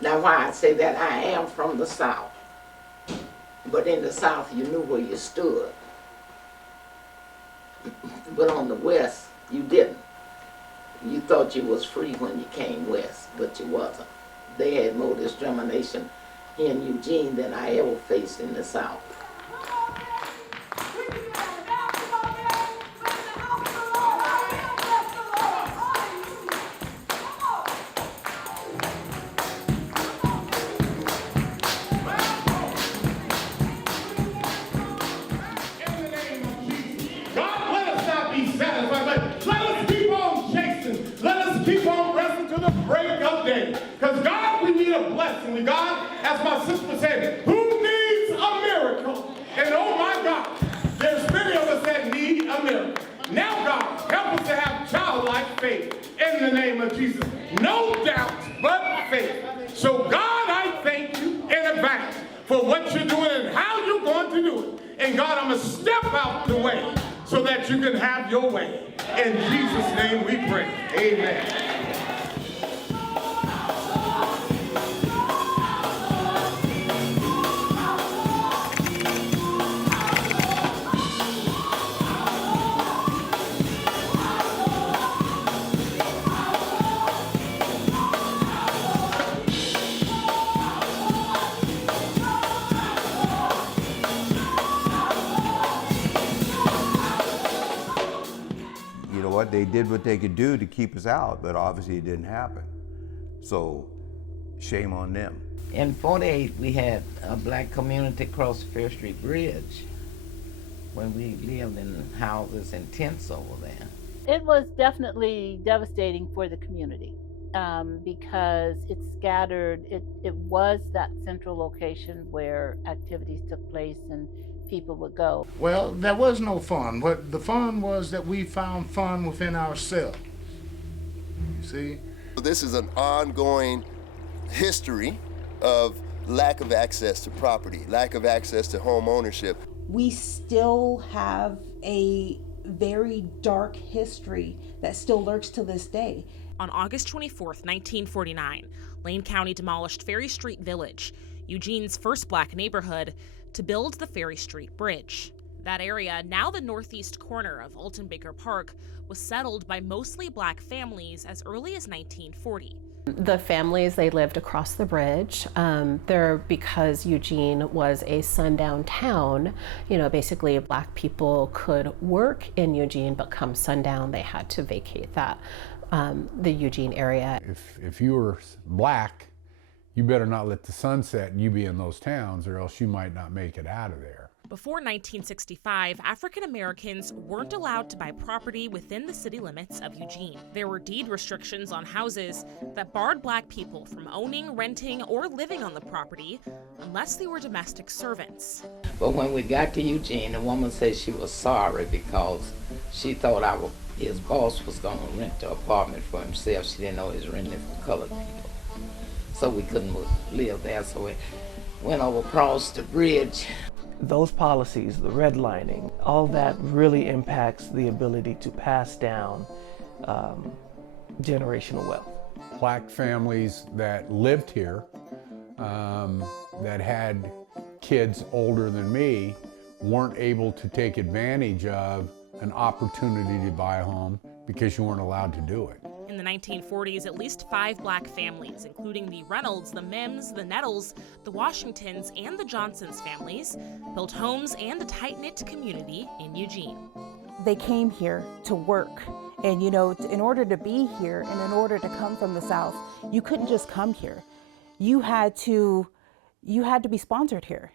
Now why I say that, I am from the South. But in the South, you knew where you stood. But on the West, you didn't. You thought you was free when you came West, but you wasn't. They had more discrimination in Eugene than I ever faced in the South. Because God, we need a blessing. God, as my sister said, who needs a miracle? And oh my God, there's many of us that need a miracle. Now God, help us to have childlike faith in the name of Jesus. No doubt, but faith. So God, I thank you in advance for what you're doing and how you're going to do it. And God, I'm going to step out the way so that you can have your way. In Jesus' name we pray. Amen. They did what they could do to keep us out, but obviously it didn't happen. So, shame on them. In 48, we had a black community across the Ferry Street Bridge when we lived in houses and tents over there. It was definitely devastating for the community because it scattered. It was that central location where activities took place and people would go. Well, there was no fun. What the fun was that we found fun within ourselves. You see? This is an ongoing history of lack of access to property, lack of access to home ownership. We still have a very dark history that still lurks to this day. On August 24th, 1949, Lane County demolished Ferry Street Village, Eugene's first black neighborhood, to build the Ferry Street Bridge. That area, now the northeast corner of Alton Baker Park, was settled by mostly black families as early as 1940. The families, they lived across the bridge. Because Eugene was a sundown town, basically black people could work in Eugene, but come sundown, they had to vacate that, the Eugene area. If you were black, you better not let the sun set and you be in those towns, or else you might not make it out of there. Before 1965, African Americans weren't allowed to buy property within the city limits of Eugene. There were deed restrictions on houses that barred black people from owning, renting, or living on the property unless they were domestic servants. But when we got to Eugene, the woman said she was sorry because she thought his boss was going to rent the apartment for himself. She didn't know he was renting it for colored people. So we couldn't live there, so we went over across the bridge. Those policies, the redlining, all that really impacts the ability to pass down generational wealth. Black families that lived here, that had kids older than me, weren't able to take advantage of an opportunity to buy a home because you weren't allowed to do it. In the 1940s, at least 5 black families, including the Reynolds, the Mims, the Nettles, the Washingtons, and the Johnsons families, built homes and a tight-knit community in Eugene. They came here to work. And in order to be here and in order to come from the South, you couldn't just come here. You had to be sponsored here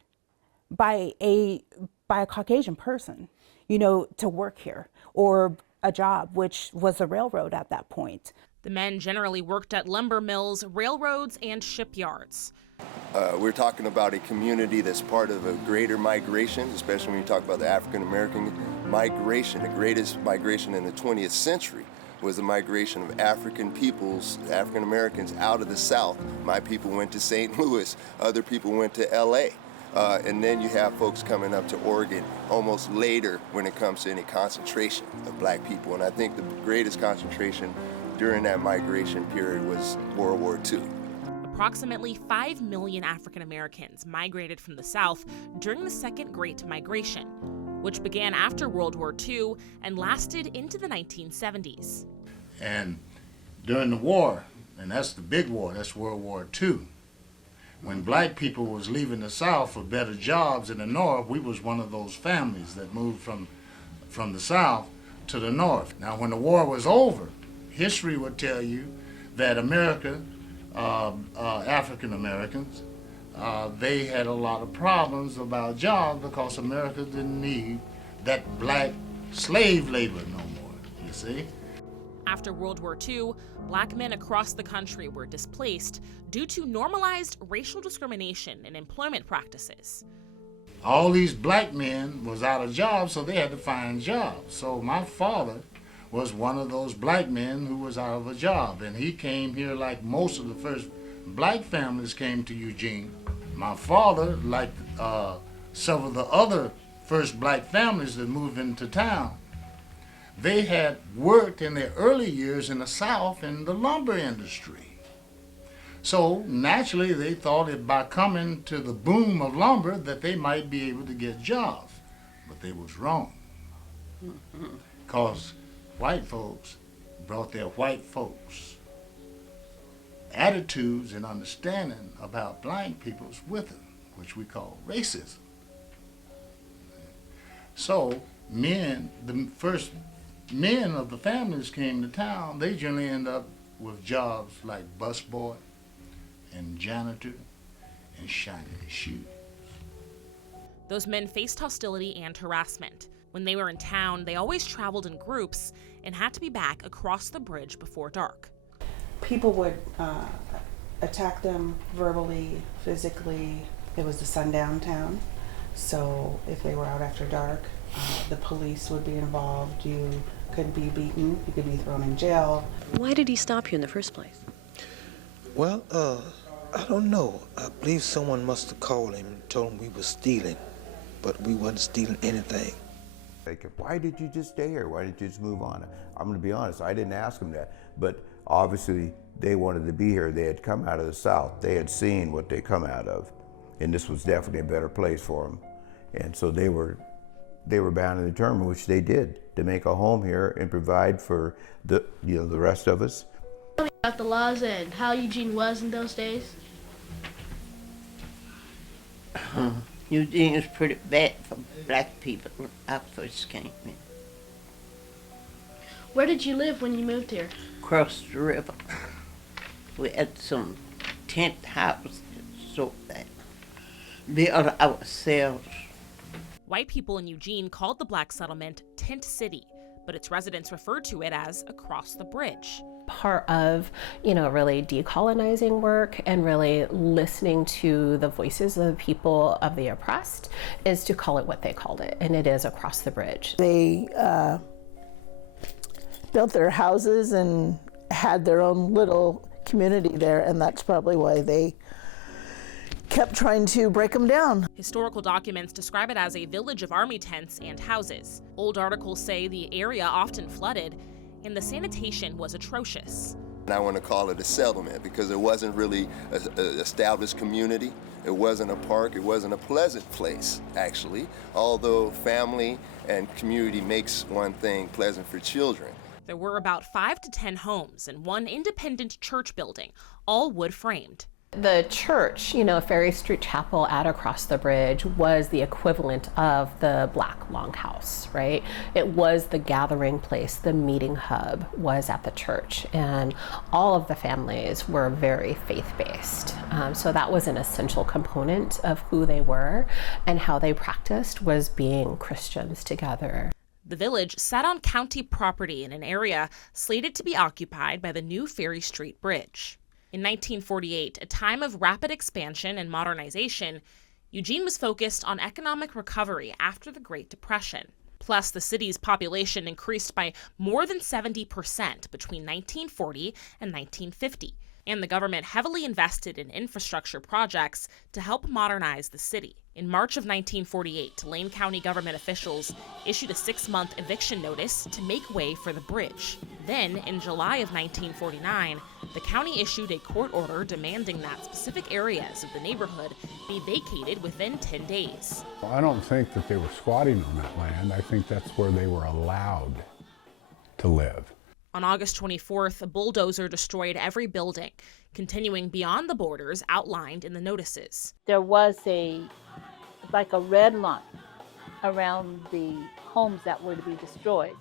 by a Caucasian person, to work here, or a job, which was a railroad at that point. The men generally worked at lumber mills, railroads, and shipyards. We're talking about a community that's part of a greater migration, especially when you talk about the African American migration. The greatest migration in the 20th century was the migration of African peoples, African Americans out of the South. My people went to St. Louis, other people went to LA. And then you have folks coming up to Oregon almost later when it comes to any concentration of black people. And I think the greatest concentration during that migration period was World War II. approximately 5 million African Americans migrated from the South during the Second Great Migration, which began after World War II and lasted into the 1970s. And during the war, and that's the big war, that's World War II, when black people was leaving the South for better jobs in the North, we was one of those families that moved from the South to the North. Now, when the war was over, history would tell you that America, African Americans, they had a lot of problems about jobs because America didn't need that black slave labor no more, you see? After World War II, black men across the country were displaced due to normalized racial discrimination in employment practices. All these black men was out of jobs, so they had to find jobs. So my father was one of those black men who was out of a job, and he came here like most of the first black families came to Eugene. My father, like several of the other first black families that moved into town, they had worked in their early years in the South in the lumber industry. So naturally they thought that by coming to the boom of lumber that they might be able to get jobs, but they was wrong. Because white folks brought their white folks attitudes and understanding about black peoples with them, which we call racism. So the first men of the families came to town, they generally end up with jobs like busboy and janitor and shining shoes. Those men faced hostility and harassment. When they were in town, they always traveled in groups and had to be back across the bridge before dark. People would attack them verbally, physically. It was the sundown town, so if they were out after dark, the police would be involved. You could be beaten, you could be thrown in jail. Why did he stop you in the first place? Well, I don't know. I believe someone must have called him and told him we were stealing, but we wasn't stealing anything. Like, why did you just stay here? Why didn't you just move on? I'm going to be honest, I didn't ask them that, but obviously they wanted to be here. They had come out of the South. They had seen what they come out of, and this was definitely a better place for them. And so they were bound and determined, which they did, to make a home here and provide for the rest of us. Tell me about the laws and how Eugene was in those days. Eugene was pretty bad for black people when I first came in. Where did you live when you moved here? Across the river. We had some tent houses, so that built ourselves. White people in Eugene called the black settlement Tent City, but its residents referred to it as across the bridge. Part of, really decolonizing work and really listening to the voices of the people of the oppressed is to call it what they called it, and it is across the bridge. They built their houses and had their own little community there, and that's probably why they kept trying to break them down. Historical documents describe it as a village of army tents and houses. Old articles say the area often flooded, and the sanitation was atrocious. And I want to call it a settlement because it wasn't really an established community. It wasn't a park. It wasn't a pleasant place, actually, although family and community makes one thing pleasant for children. There were about 5 to 10 homes and one independent church building, all wood framed. The church, Ferry Street Chapel at Across the Bridge was the equivalent of the Black Longhouse, right? It was the gathering place, the meeting hub was at the church, and all of the families were very faith-based. So that was an essential component of who they were and how they practiced was being Christians together. The village sat on county property in an area slated to be occupied by the new Ferry Street Bridge. In 1948, a time of rapid expansion and modernization, Eugene was focused on economic recovery after the Great Depression. Plus, the city's population increased by more than 70% between 1940 and 1950. And the government heavily invested in infrastructure projects to help modernize the city. In March of 1948, Lane County government officials issued a 6-month eviction notice to make way for the bridge. Then, in July of 1949, the county issued a court order demanding that specific areas of the neighborhood be vacated within 10 days. I don't think that they were squatting on that land. I think that's where they were allowed to live. On August 24th, a bulldozer destroyed every building, continuing beyond the borders outlined in the notices. There was a red line around the homes that were to be destroyed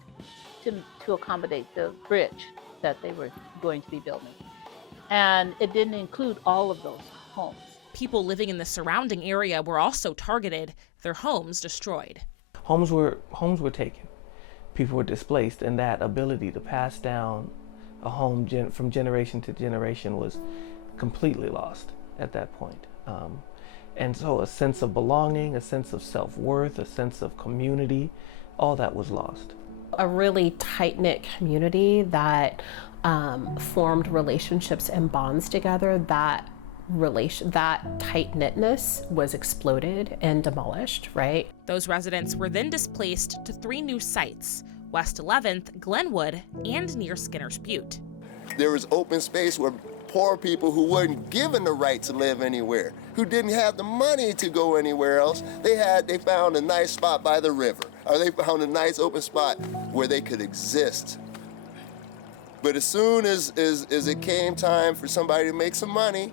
to accommodate the bridge that they were going to be building. And it didn't include all of those homes. People living in the surrounding area were also targeted, their homes destroyed. Homes were taken. People were displaced, and that ability to pass down a home from generation to generation was completely lost at that point. And so a sense of belonging, a sense of self-worth, a sense of community, all that was lost. A really tight-knit community that formed relationships and bonds together, that tight-knitness was exploded and demolished, right? Those residents were then displaced to 3 new sites, West 11th, Glenwood, and near Skinner's Butte. There was open space where poor people who weren't given the right to live anywhere, who didn't have the money to go anywhere else, they found a nice spot by the river, or they found a nice open spot where they could exist. But as soon as it came time for somebody to make some money,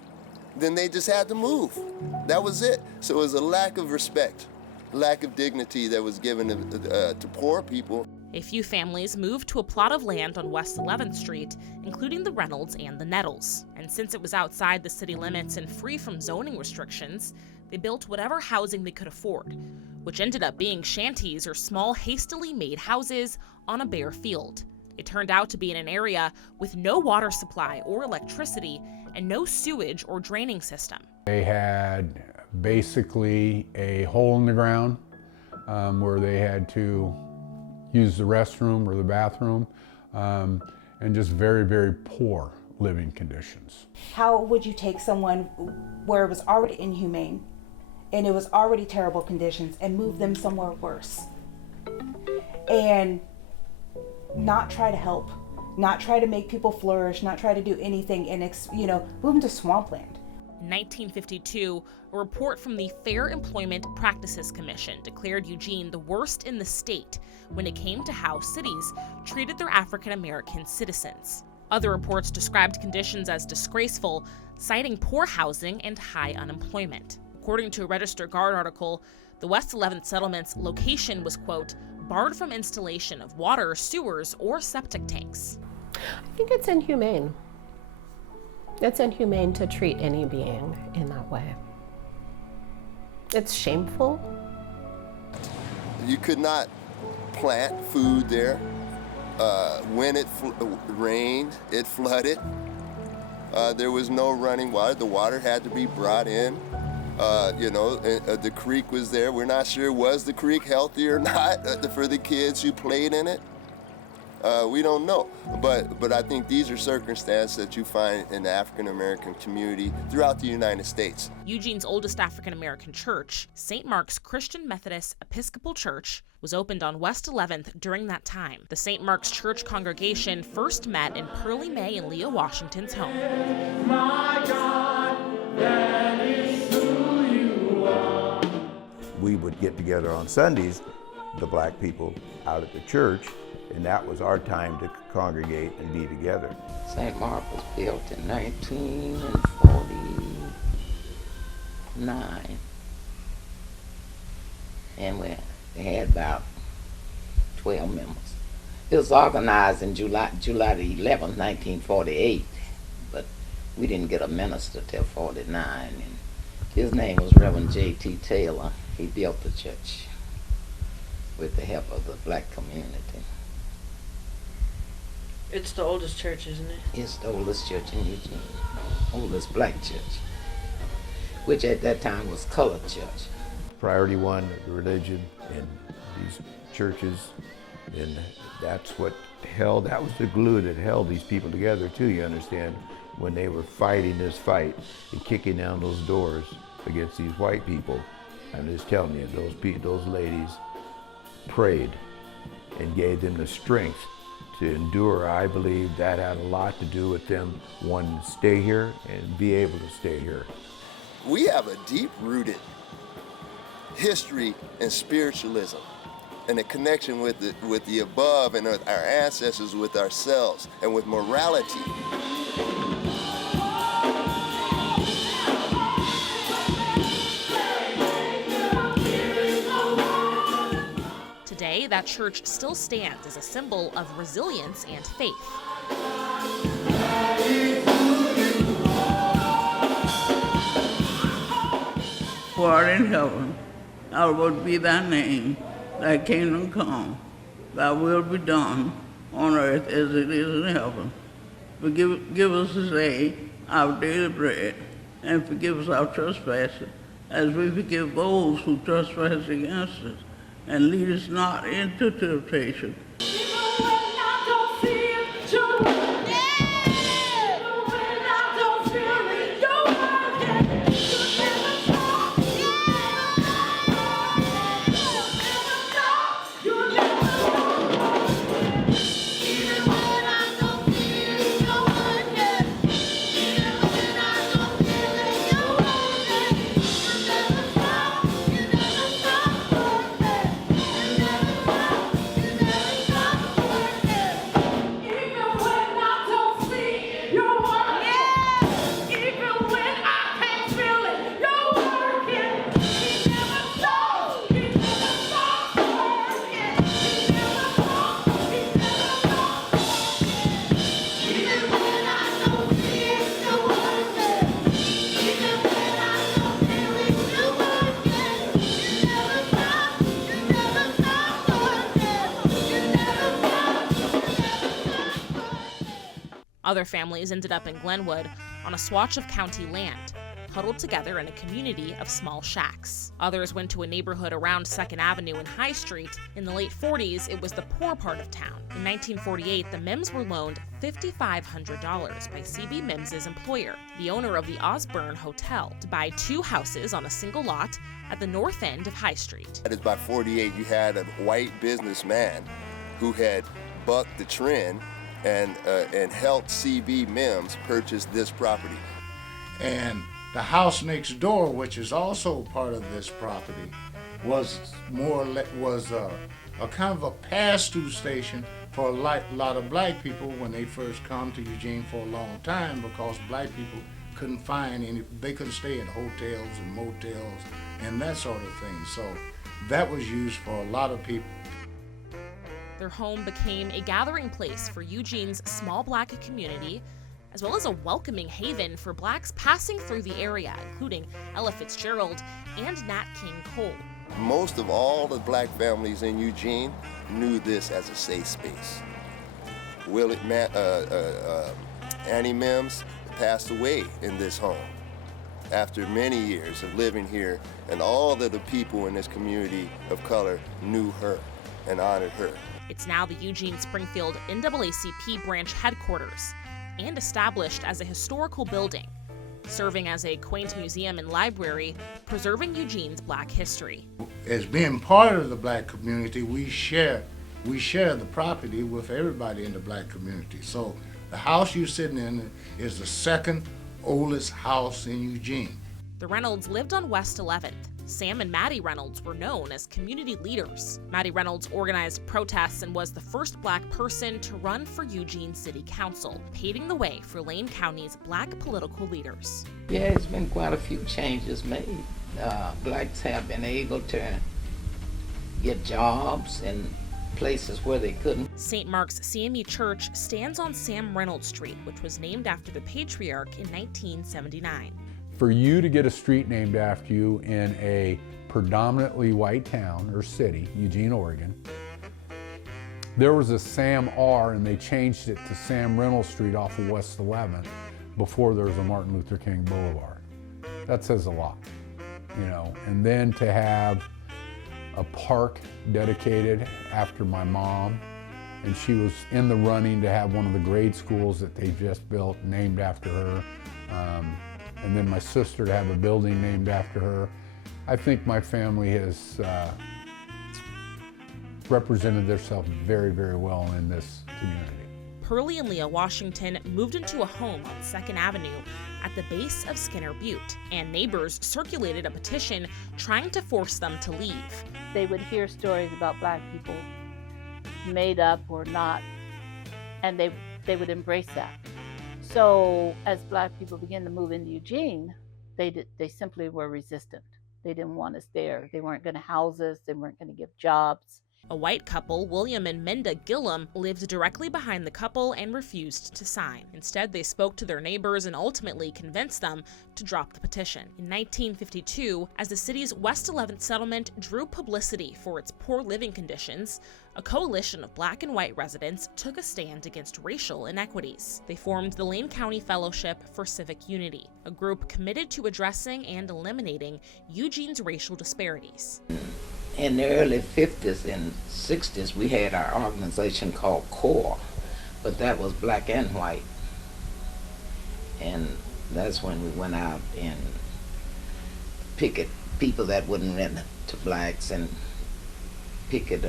then they just had to move. That was it. So it was a lack of respect, lack of dignity that was given to poor people. A few families moved to a plot of land on West 11th Street, including the Reynolds and the Nettles. And since it was outside the city limits and free from zoning restrictions, they built whatever housing they could afford, which ended up being shanties or small, hastily made houses on a bare field. It turned out to be in an area with no water supply or electricity and no sewage or draining system. They had basically a hole in the ground where they had to use the restroom or the bathroom, and just very, very poor living conditions. How would you take someone where it was already inhumane and it was already terrible conditions and move them somewhere worse? And not try to help, not try to make people flourish, not try to do anything, and move them to swampland. In 1952, a report from the Fair Employment Practices Commission declared Eugene the worst in the state when it came to how cities treated their African American citizens. Other reports described conditions as disgraceful, citing poor housing and high unemployment. According to a Register Guard article, the West 11th settlement's location was, quote, barred from installation of water, sewers, or septic tanks. I think it's inhumane. It's inhumane to treat any being in that way. It's shameful. You could not plant food there. When it rained, it flooded. There was no running water. The water had to be brought in. The creek was there. We're not sure, was the creek healthy or not for the kids who played in it? We don't know, but I think these are circumstances that you find in the African American community throughout the United States. Eugene's oldest African American church, St. Mark's Christian Methodist Episcopal Church, was opened on West 11th during that time. The St. Mark's Church congregation first met in Pearlie Mae and Leah Washington's home. My God, that is who you are. We would get together on Sundays, the black people out at the church, and that was our time to congregate and be together. St. Mark was built in 1949, and we had about 12 members. It was organized in July the 11th, 1948, but we didn't get a minister till 49, and his name was Reverend J.T. Taylor. He built the church with the help of the black community. It's the oldest church, isn't it? It's the oldest church in Eugene, oldest black church, which at that time was colored church. Priority one, the religion in these churches, and that's what held, that was the glue that held these people together too, you understand. when they were fighting this fight and kicking down those doors against these white people. I'm just telling you, those ladies prayed and gave them the strength to endure. I believe that had a lot to do with them wanting to stay here and be able to stay here. We have a deep-rooted history in spiritualism and a connection with the above and our ancestors, with ourselves, and with morality. Today, that church still stands as a symbol of resilience and faith. Who art in heaven, hallowed be thy name. Thy kingdom come, thy will be done on earth as it is in heaven. Give us this day our daily bread, and forgive us our trespasses, as we forgive those who trespass against us. And lead us not into temptation. Other families ended up in Glenwood on a swatch of county land, huddled together in a community of small shacks. Others went to a neighborhood around 2nd Avenue and High Street. In the late 40s, it was the poor part of town. In 1948, the Mims were loaned $5,500 by C.B. Mims's employer, the owner of the Osborne Hotel, to buy 2 houses on a single lot at the north end of High Street. By 48, you had a white businessman who had bucked the trend and helped C.B. Mims purchase this property. And the house next door, which is also part of this property, was a kind of a pass-through station for a lot of black people when they first come to Eugene for a long time, because black people couldn't find any, they couldn't stay in hotels and motels and that sort of thing. So that was used for a lot of people. Their home became a gathering place for Eugene's small black community, as well as a welcoming haven for blacks passing through the area, including Ella Fitzgerald and Nat King Cole. Most of all the black families in Eugene knew this as a safe space. Annie Mims passed away in this home after many years of living here, and all of the people in this community of color knew her and honored her. It's now the Eugene-Springfield NAACP branch headquarters and established as a historical building, serving as a quaint museum and library, preserving Eugene's black history. As being part of the black community, we share the property with everybody in the black community. So the house you're sitting in is the second oldest house in Eugene. The Reynolds lived on West 11th. Sam and Mattie Reynolds were known as community leaders. Mattie Reynolds organized protests and was the first black person to run for Eugene City Council, paving the way for Lane County's black political leaders. Yeah, it's been quite a few changes made. Blacks have been able to get jobs in places where they couldn't. St. Mark's CME Church stands on Sam Reynolds Street, which was named after the patriarch in 1979. For you to get a street named after you in a predominantly white town or city, Eugene, Oregon, there was a Sam R, and they changed it to Sam Reynolds Street off of West 11th before there was a Martin Luther King Boulevard. That says a lot, you know. And then to have a park dedicated after my mom and she was in the running to have one of the grade schools that they just built named after her. And then my sister to have a building named after her. I think my family has represented themselves very, very well in this community. Pearlie and Leah Washington moved into a home on 2nd Avenue at the base of Skinner Butte, and neighbors circulated a petition trying to force them to leave. They would hear stories about black people, made up or not, and they would embrace that. So as black people began to move into Eugene, they simply were resistant. They didn't want us there. They weren't going to house us. They weren't going to give jobs. A white couple, William and Minda Gillum, lived directly behind the couple and refused to sign. Instead, they spoke to their neighbors and ultimately convinced them to drop the petition. In 1952, as the city's West 11th settlement drew publicity for its poor living conditions, a coalition of black and white residents took a stand against racial inequities. They formed the Lane County Fellowship for Civic Unity, a group committed to addressing and eliminating Eugene's racial disparities. In the early 50s and 60s, we had our organization called CORE, but that was black and white. And that's when we went out and picket people that wouldn't rent to blacks and picket,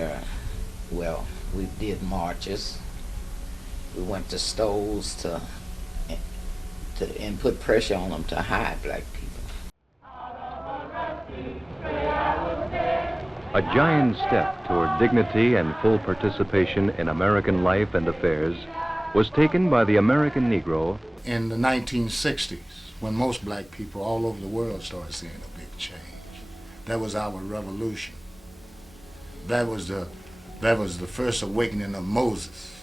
well, we did marches. We went to stores and put pressure on them to hide black people. A giant step toward dignity and full participation in American life and affairs was taken by the American Negro in the 1960s, when most black people all over the world started seeing a big change. That was our revolution. That was the first awakening of Moses.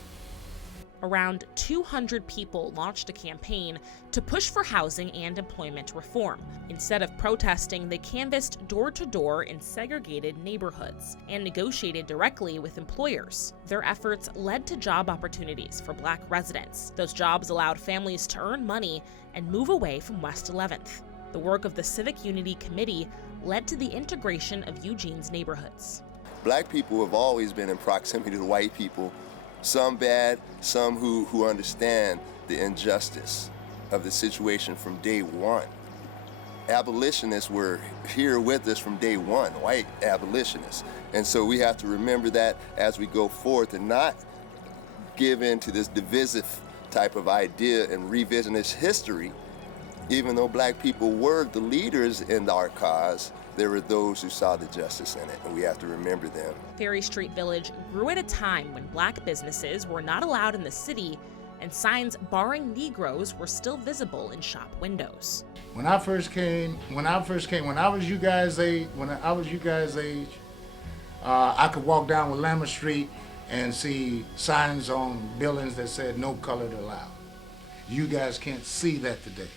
Around 200 people launched a campaign to push for housing and employment reform. Instead of protesting, they canvassed door to door in segregated neighborhoods and negotiated directly with employers. Their efforts led to job opportunities for black residents. Those jobs allowed families to earn money and move away from West 11th. The work of the Civic Unity Committee led to the integration of Eugene's neighborhoods. Black people have always been in proximity to white people, some bad, some who understand the injustice of the situation from day one. Abolitionists were here with us from day one, white abolitionists. And so we have to remember that as we go forth and not give in to this divisive type of idea and revisionist history. Even though black people were the leaders in our cause, there were those who saw the justice in it, and we have to remember them. Ferry Street Village grew at a time when black businesses were not allowed in the city, and signs barring Negroes were still visible in shop windows. When I was you guys' age, I could walk down with Lammer Street and see signs on buildings that said no colored allowed. You guys can't see that today.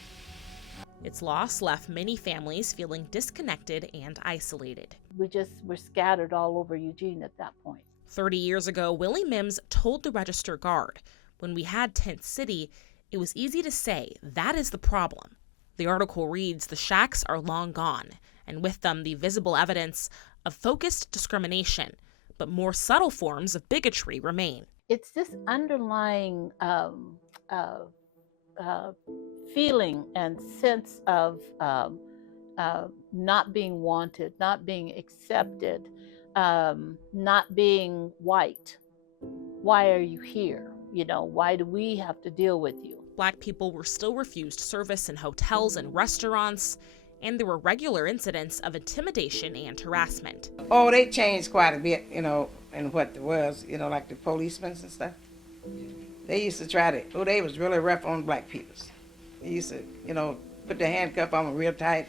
Its loss left many families feeling disconnected and isolated. We just were scattered all over Eugene at that point. 30 years ago, Willie Mims told the Register Guard, "When we had Tent City, it was easy to say that is the problem." The article reads, "The shacks are long gone, and with them the visible evidence of focused discrimination, but more subtle forms of bigotry remain." It's this underlying feeling and sense of not being wanted, not being accepted, not being white. Why are you here? You know, why do we have to deal with you? Black people were still refused service in hotels and restaurants, and there were regular incidents of intimidation and harassment. Oh, they changed quite a bit, you know, in what there was, you know, like the policemen and stuff. They used to they was really rough on black people. They used to, you know, put the handcuff on them real tight,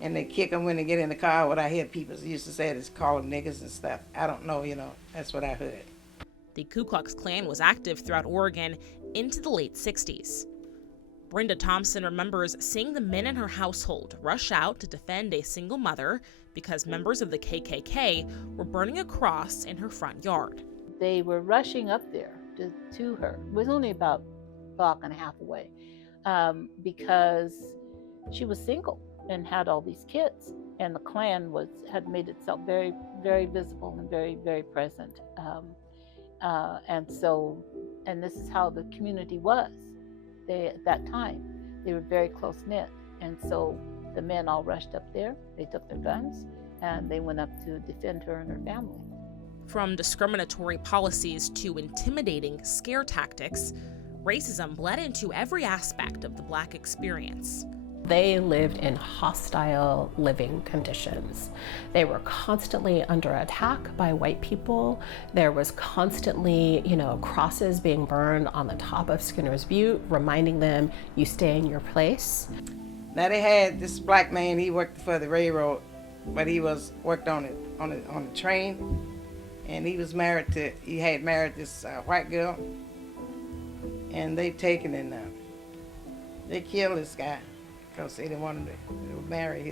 and they kick them when they get in the car. What I hear people used to say is call them niggas and stuff. I don't know, you know, that's what I heard. The Ku Klux Klan was active throughout Oregon into the late 60s. Brenda Thompson remembers seeing the men in her household rush out to defend a single mother because members of the KKK were burning a cross in her front yard. They were rushing up there to her. It was only about a block and a half away because she was single and had all these kids, and the Klan had made itself very, very visible and very, very present. And this is how the community was. At that time, they were very close-knit. And so the men all rushed up there, they took their guns, and they went up to defend her and her family. From discriminatory policies to intimidating scare tactics, racism bled into every aspect of the Black experience. They lived in hostile living conditions. They were constantly under attack by white people. There was constantly, crosses being burned on the top of Skinner's Butte, reminding them, you stay in your place. Now they had this black man, he worked for the railroad, but he worked on the train, and he had married this white girl, and they taken and they killed this guy because they didn't want him to marry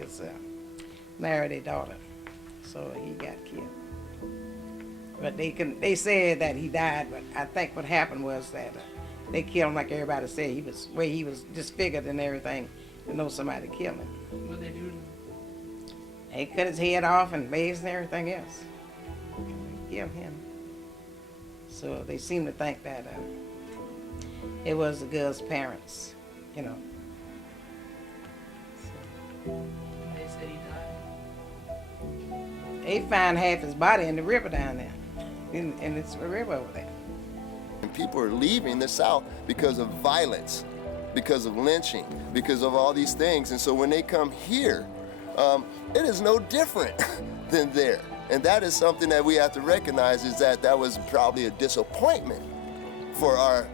their daughter, so he got killed. But they said that he died, but I think what happened was that they killed him like everybody said. He was disfigured and everything. To know somebody killed him. What they do? They cut his head off and legs and everything else. They killed him. So they seem to think that it was the girl's parents, They said he died. They found half his body in the river down there, in this river over there. And people are leaving the South because of violence, because of lynching, because of all these things. And so when they come here, it is no different than there. And that is something that we have to recognize, is that was probably a disappointment for our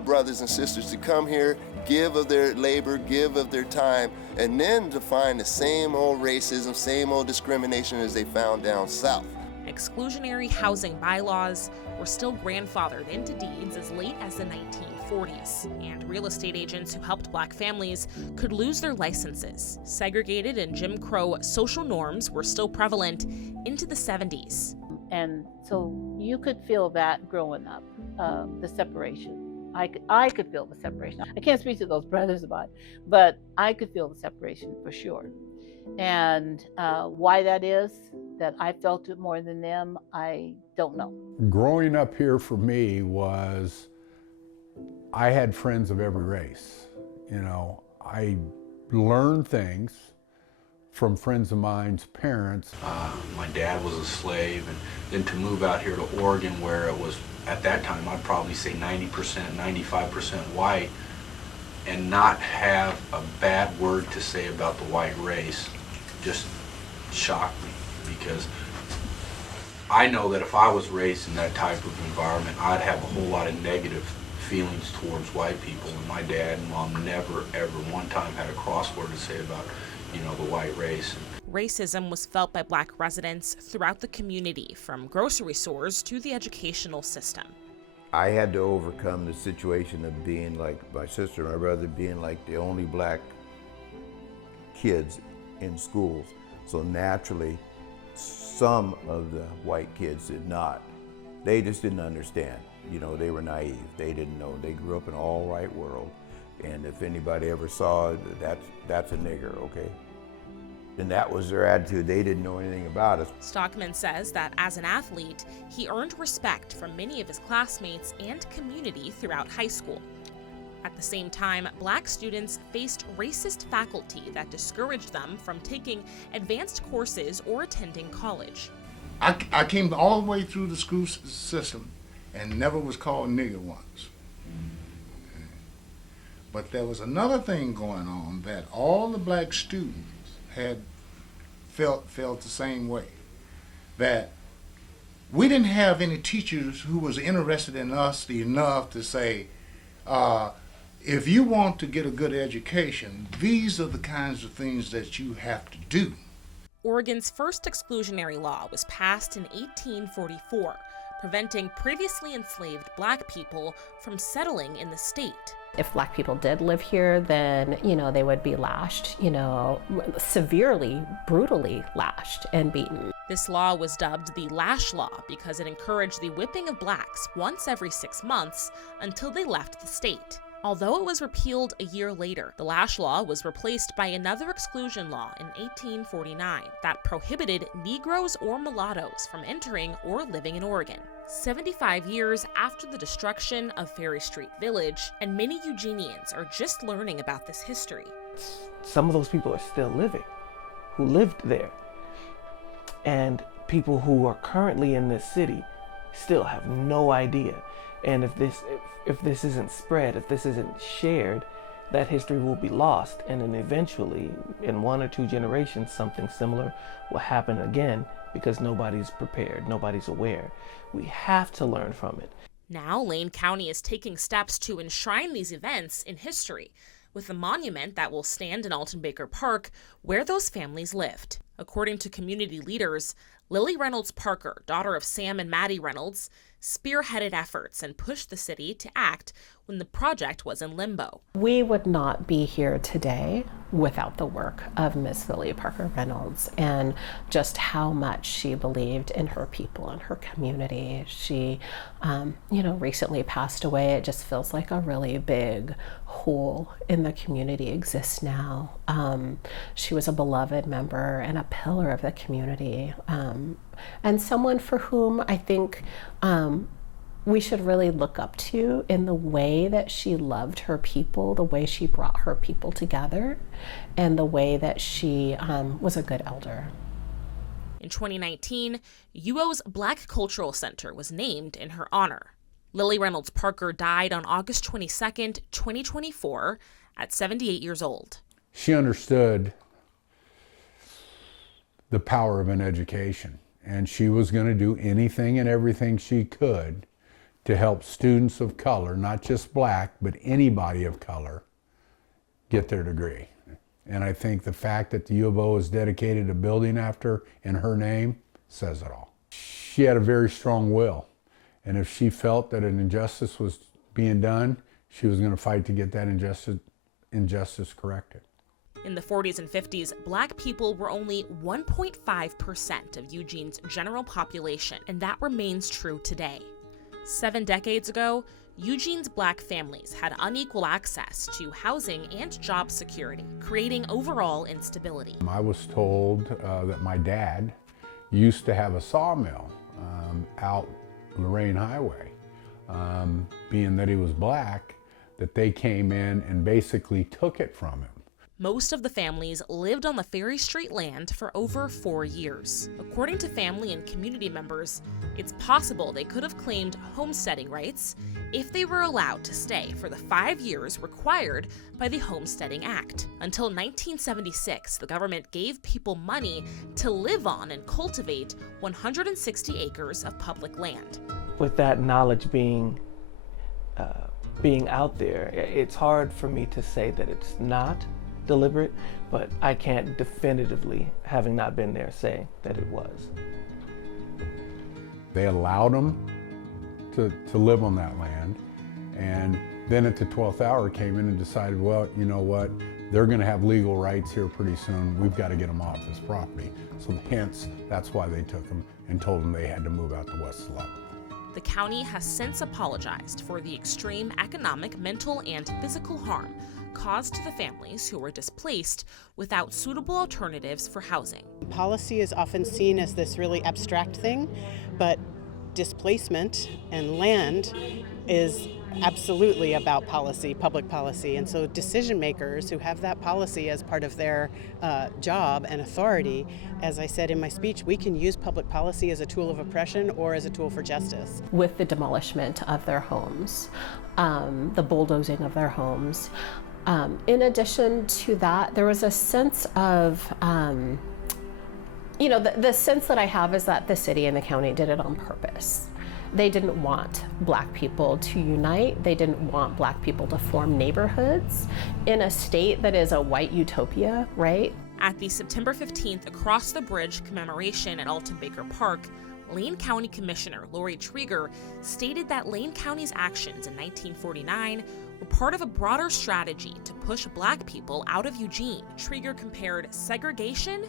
brothers and sisters to come here, give of their labor, give of their time, and then to find the same old racism, same old discrimination as they found down south. Exclusionary housing bylaws were still grandfathered into deeds as late as the 1940s, and real estate agents who helped Black families could lose their licenses. Segregated and Jim Crow social norms were still prevalent into the 70s. And so you could feel that growing up, the separation. I could feel the separation. I can't speak to those brothers about it, but I could feel the separation for sure. And why that is, that I felt it more than them, I don't know. Growing up here for me was, I had friends of every race. I learned things from friends of mine's parents. My dad was a slave, and then to move out here to Oregon, where it was, at that time, I'd probably say 90%, 95% white, and not have a bad word to say about the white race just shocked me, because I know that if I was raised in that type of environment, I'd have a whole lot of negative feelings towards white people, and my dad and mom never ever one time had a cross word to say about the white race. Racism was felt by Black residents throughout the community, from grocery stores to the educational system. I had to overcome the situation of being like my sister and my brother, being like the only Black kids in schools. So naturally, some of the white kids did not. They just didn't understand. They were naive. They didn't know. They grew up in an all-white world. And if anybody ever saw it, that's a nigger, okay? And that was their attitude. They didn't know anything about us. Stockman says that as an athlete, he earned respect from many of his classmates and community throughout high school. At the same time, Black students faced racist faculty that discouraged them from taking advanced courses or attending college. I came all the way through the school system and never was called nigger once. But there was another thing going on, that all the Black students had felt the same way. That we didn't have any teachers who was interested in us enough to say, if you want to get a good education, these are the kinds of things that you have to do. Oregon's first exclusionary law was passed in 1844, preventing previously enslaved Black people from settling in the state. If Black people did live here, then, they would be lashed, severely, brutally lashed and beaten. This law was dubbed the Lash Law because it encouraged the whipping of Blacks once every 6 months until they left the state. Although it was repealed a year later, the Lash Law was replaced by another exclusion law in 1849 that prohibited Negroes or mulattoes from entering or living in Oregon. 75 years after the destruction of Ferry Street Village, and many Eugenians are just learning about this history. Some of those people are still living, who lived there. And people who are currently in this city still have no idea. And if this isn't spread, if this isn't shared, that history will be lost. And then eventually, in 1 or 2 generations, something similar will happen again because nobody's prepared, nobody's aware. We have to learn from it. Now, Lane County is taking steps to enshrine these events in history, with a monument that will stand in Alton Baker Park where those families lived. According to community leaders, Lily Reynolds Parker, daughter of Sam and Mattie Reynolds, spearheaded efforts and pushed the city to act when the project was in limbo. We would not be here today without the work of Miss Lily Parker Reynolds and just how much she believed in her people and her community. She, recently passed away. It just feels like a really big hole in the community exists now. She was a beloved member and a pillar of the community, and someone for whom I think we should really look up to in the way that she loved her people, the way she brought her people together, and the way that she was a good elder. In 2019, UO's Black Cultural Center was named in her honor. Lily Reynolds Parker died on August 22nd, 2024, at 78 years old. She understood the power of an education, and she was going to do anything and everything she could to help students of color, not just black, but anybody of color, get their degree. And I think the fact that the U of O has dedicated a building after her in her name says it all. She had a very strong will, and if she felt that an injustice was being done, she was going to fight to get that injustice corrected. In the 40s and 50s, Black people were only 1.5% of Eugene's general population, and that remains true today. 7 decades ago, Eugene's Black families had unequal access to housing and job security, creating overall instability. I was told that my dad used to have a sawmill out Lorraine Highway. Being that he was black, that they came in and basically took it from him. Most of the families lived on the Ferry Street land for over 4 years. According to family and community members, it's possible they could have claimed homesteading rights if they were allowed to stay for the 5 years required by the Homesteading Act. Until 1976, the government gave people money to live on and cultivate 160 acres of public land. With that knowledge being out there, it's hard for me to say that it's not deliberate, but I can't definitively, having not been there, say that it was. They allowed them to live on that land, and then at the 12th hour came in and decided, well, you know what, they're going to have legal rights here pretty soon, we've got to get them off this property. So hence, that's why they took them and told them they had to move out to West 11. The county has since apologized for the extreme economic, mental, and physical harm caused to the families who were displaced without suitable alternatives for housing. Policy is often seen as this really abstract thing, but displacement and land is absolutely about policy, public policy. And so decision makers who have that policy as part of their job and authority, as I said in my speech, we can use public policy as a tool of oppression or as a tool for justice. With the demolishment of their homes, the bulldozing of their homes, in addition to that, there was a sense of, the sense that I have is that the city and the county did it on purpose. They didn't want Black people to unite. They didn't want Black people to form neighborhoods in a state that is a white utopia, right? At the September 15th Across the Bridge commemoration at Alton Baker Park, Lane County Commissioner Laurie Trieger stated that Lane County's actions in 1949 were part of a broader strategy to push Black people out of Eugene. Trieger compared segregation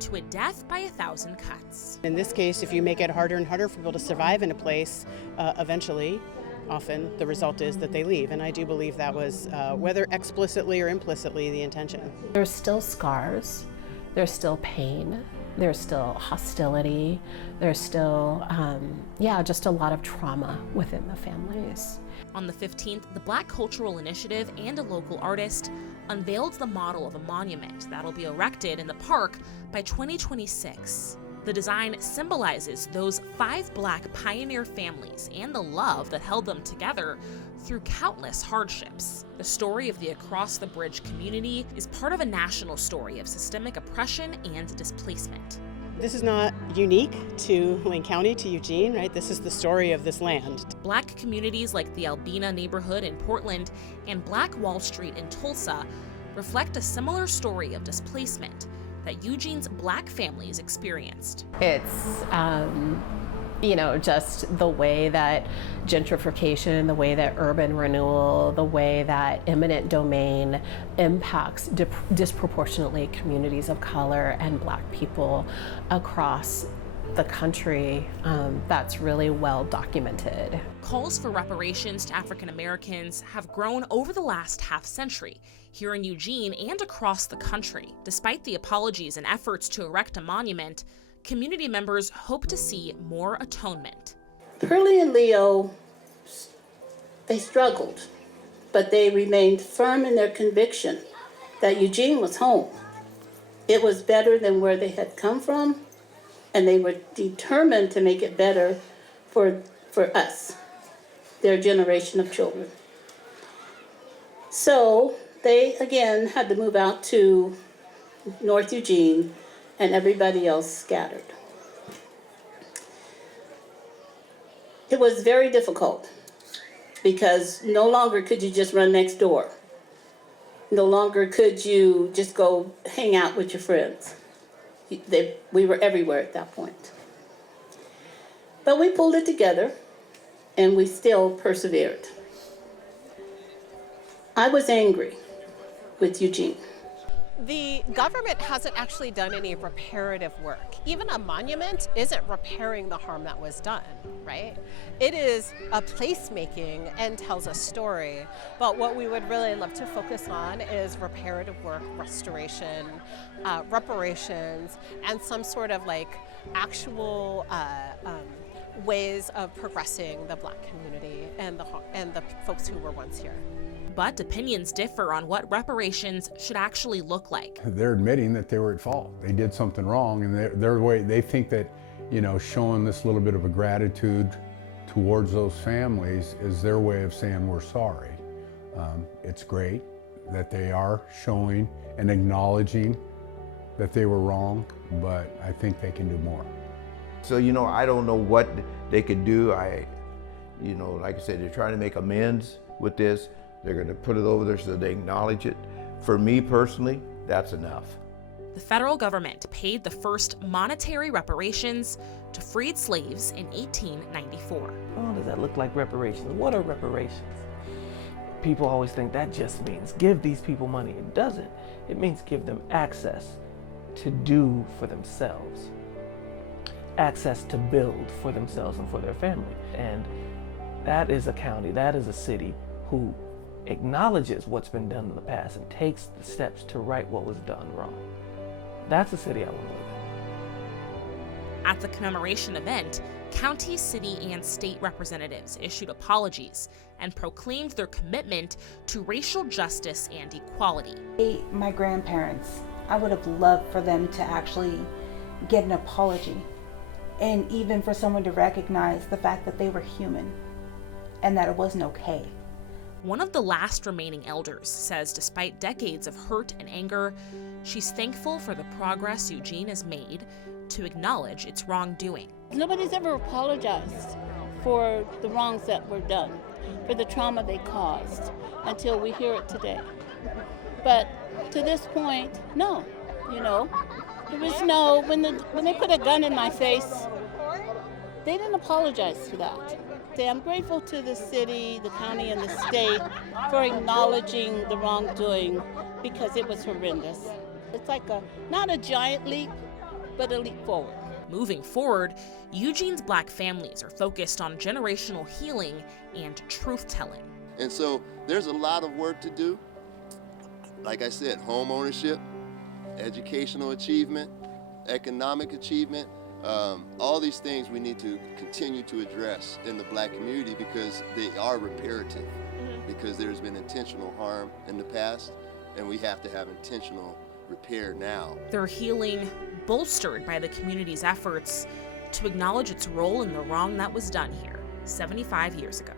to a death by 1,000 cuts. In this case, if you make it harder and harder for people to survive in a place, eventually often the result is that they leave. And I do believe that was, whether explicitly or implicitly, the intention. There's still scars, there's still pain, there's still hostility, there's still, just a lot of trauma within the families. On the 15th, the Black Cultural Initiative and a local artist unveiled the model of a monument that'll be erected in the park by 2026. The design symbolizes those 5 Black pioneer families and the love that held them together through countless hardships. The story of the Across the Bridge community is part of a national story of systemic oppression and displacement. This is not unique to Lane County, to Eugene, right? This is the story of this land. Black communities like the Albina neighborhood in Portland and Black Wall Street in Tulsa reflect a similar story of displacement that Eugene's Black families experienced. It's, just the way that gentrification, the way that urban renewal, the way that eminent domain impacts disproportionately communities of color and Black people across the country, that's really well documented. Calls for reparations to African Americans have grown over the last half-century here in Eugene and across the country. Despite the apologies and efforts to erect a monument, community members hope to see more atonement. Pearlie and Leo, they struggled, but they remained firm in their conviction that Eugene was home. It was better than where they had come from, and they were determined to make it better for us, their generation of children. So they, again, had to move out to North Eugene, and everybody else scattered. It was very difficult because no longer could you just run next door. No longer could you just go hang out with your friends. We were everywhere at that point. But we pulled it together and we still persevered. I was angry with Eugene. The government hasn't actually done any reparative work. Even a monument isn't repairing the harm that was done, right? It is a placemaking and tells a story. But what we would really love to focus on is reparative work, restoration, reparations, and some sort of actual ways of progressing the Black community and the folks who were once here. But opinions differ on what reparations should actually look like. They're admitting that they were at fault. They did something wrong, and their way, they think that, showing this little bit of a gratitude towards those families is their way of saying we're sorry. It's great that they are showing and acknowledging that they were wrong, but I think they can do more. So, I don't know what they could do. Like I said, they're trying to make amends with this. They're going to put it over there so they acknowledge it. For me personally, that's enough. The federal government paid the first monetary reparations to freed slaves in 1894. Oh, does that look like reparations? What are reparations? People always think that just means give these people money. It doesn't. It means give them access to do for themselves, access to build for themselves and for their family. And that is a county, that is a city who acknowledges what's been done in the past and takes the steps to right what was done wrong. That's a city I want to live in. At the commemoration event, county, city, and state representatives issued apologies and proclaimed their commitment to racial justice and equality. My grandparents, I would have loved for them to actually get an apology, and even for someone to recognize the fact that they were human and that it wasn't okay. One of the last remaining elders says despite decades of hurt and anger, she's thankful for the progress Eugene has made to acknowledge its wrongdoing. Nobody's ever apologized for the wrongs that were done, for the trauma they caused, until we hear it today. But to this point, no, there was no, when they put a gun in my face, they didn't apologize for that. I'm grateful to the city, the county, and the state for acknowledging the wrongdoing because it was horrendous. It's like not a giant leap, but a leap forward. Moving forward, Eugene's Black families are focused on generational healing and truth-telling. And so there's a lot of work to do. Like I said, home ownership, educational achievement, economic achievement, all these things we need to continue to address in the Black community because they are reparative, because there's been intentional harm in the past, and we have to have intentional repair now. Their healing bolstered by the community's efforts to acknowledge its role in the wrong that was done here 75 years ago.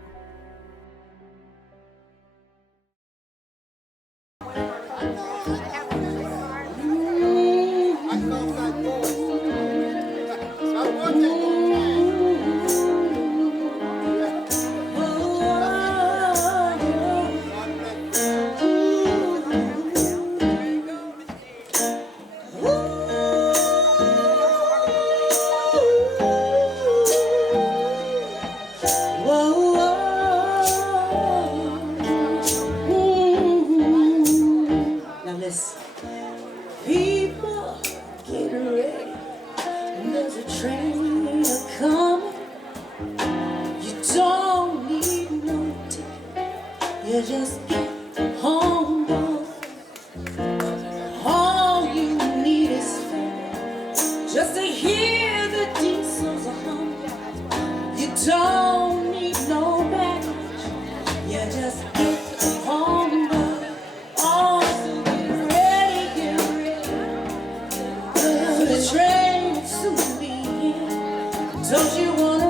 Don't you wanna